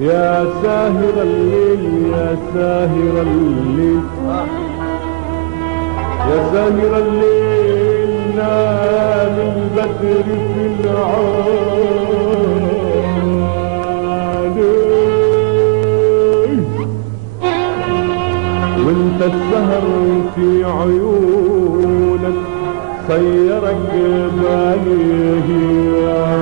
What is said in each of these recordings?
يا ساهر الليل يا ساهر الليل يا ساهر الليل نام البدر في العالي وانت السهر في عيونك صيرك بالي يا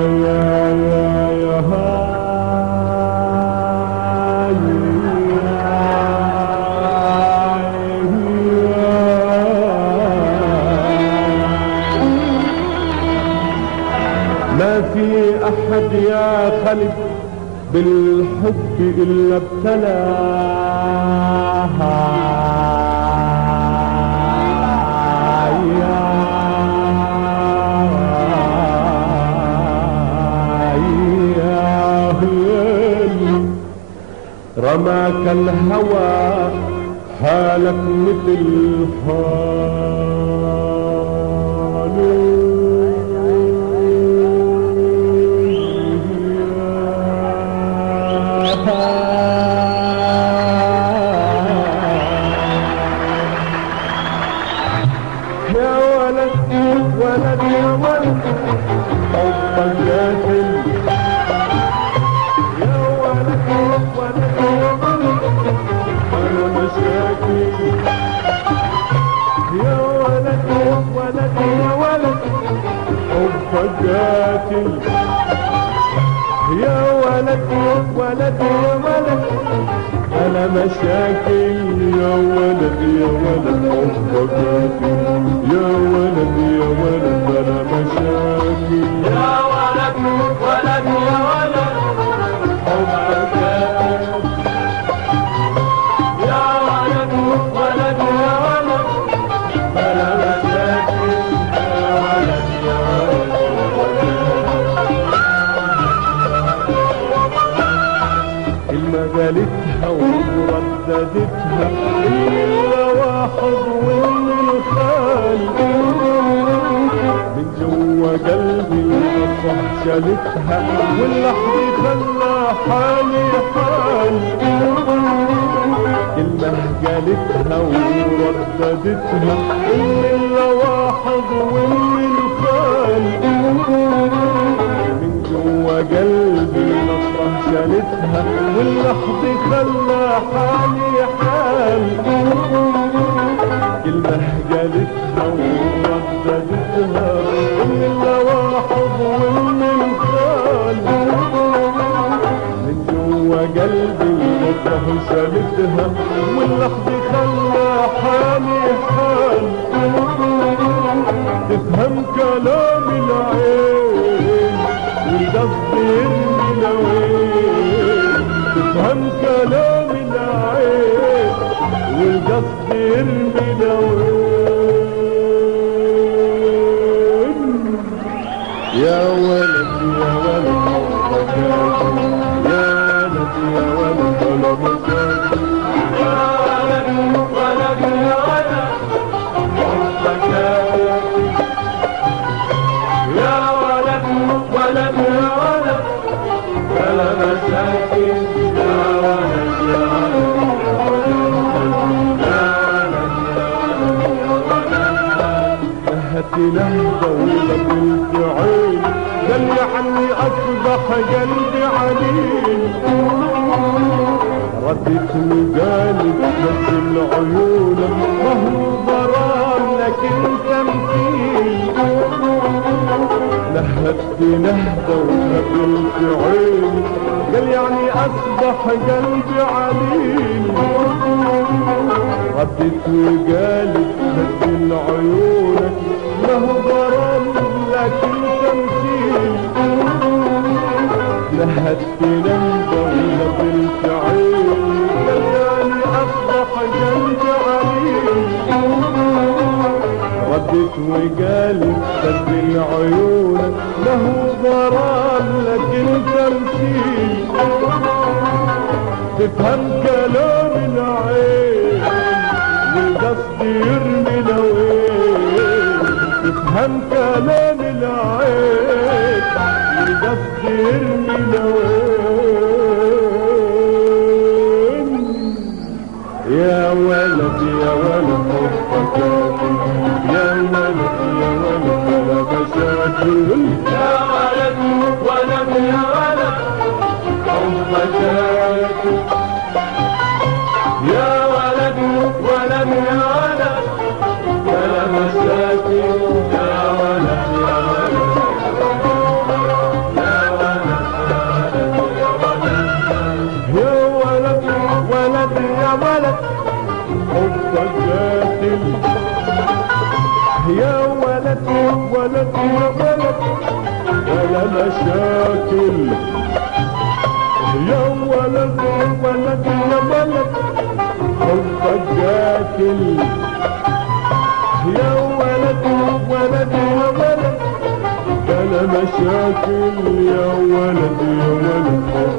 ما في احد يا خالد بالحب الا ابتلاها رماك الهوى حالك مثل حالي يا ولد ولد يا ولد حبك قاتل يا ولد ولد يا ولد انا مشاكل يا ولد ولد يا ولد حبك قاتل يا ولد ولد يا ولد انا مشاكل يا ولد يا ولد حبك قاتل يا ولد يا ولد انا مشاكل يا ولد ولد يا ولد حبك قاتل يا ولد ولد يا ولد انا مشاكل يا ولد يا ولد كلمة قالتها ورددتها اللي الواحد واللي الخال من جوا قلبي القصة شالتها واللحظة خلى حالي حال كلمة قالتها ورددتها اللي الواحد واللي الخال من جوا قلبي القصة شالتها واللحظة خلى حالي حال كلمة قالتها ورددتها من الواحد ومن الخال من جوا قلبي القصة شالتها واللحظة خلى حالي حال تفهم كلام العين والقصد يرمي لوين تفهم كلام العين والقصد يرمي لوين يا ولد يا ولد حبك قاتل يا ولد يا ولد انا مشاكل يا ولد ولد يا ولد حبك قاتل يا ولد ولد يا ولد انا مشاكل يا ولد يا نهت لهجة ولبلت عين قال لي عني اصبح قلبي عليل ردتني قالت نزل عيونك ما هو ضرام لكن تمثيل نهت نهدة ولبلت عين قال يعني اصبح قلبي عليل ردت وقالت نزل عيونك له ضرر لكن تمثيل لهت لمبة ولبلت عين قال يعني اصبح قلبي عليل ردت وقالت نزل عيونك له ضرر لكن تمثيل تفهم كلام العين والقصد يرمي لوين تفهم كلام العين والقصد يرمي لوين يا ولد ولد يا ولد حبك شاكل يا ولد ولد يا ولد بلا مشاكل يا ولد يا ولد يا ولد ولد يا ولد حبك قاتل يا ولد ولد يا ولد بلا مشاكل يا ولد ولد يا ولد حبك قاتل يا ولد ولد يا ولد بلا مشاكل يا ولد يا ولد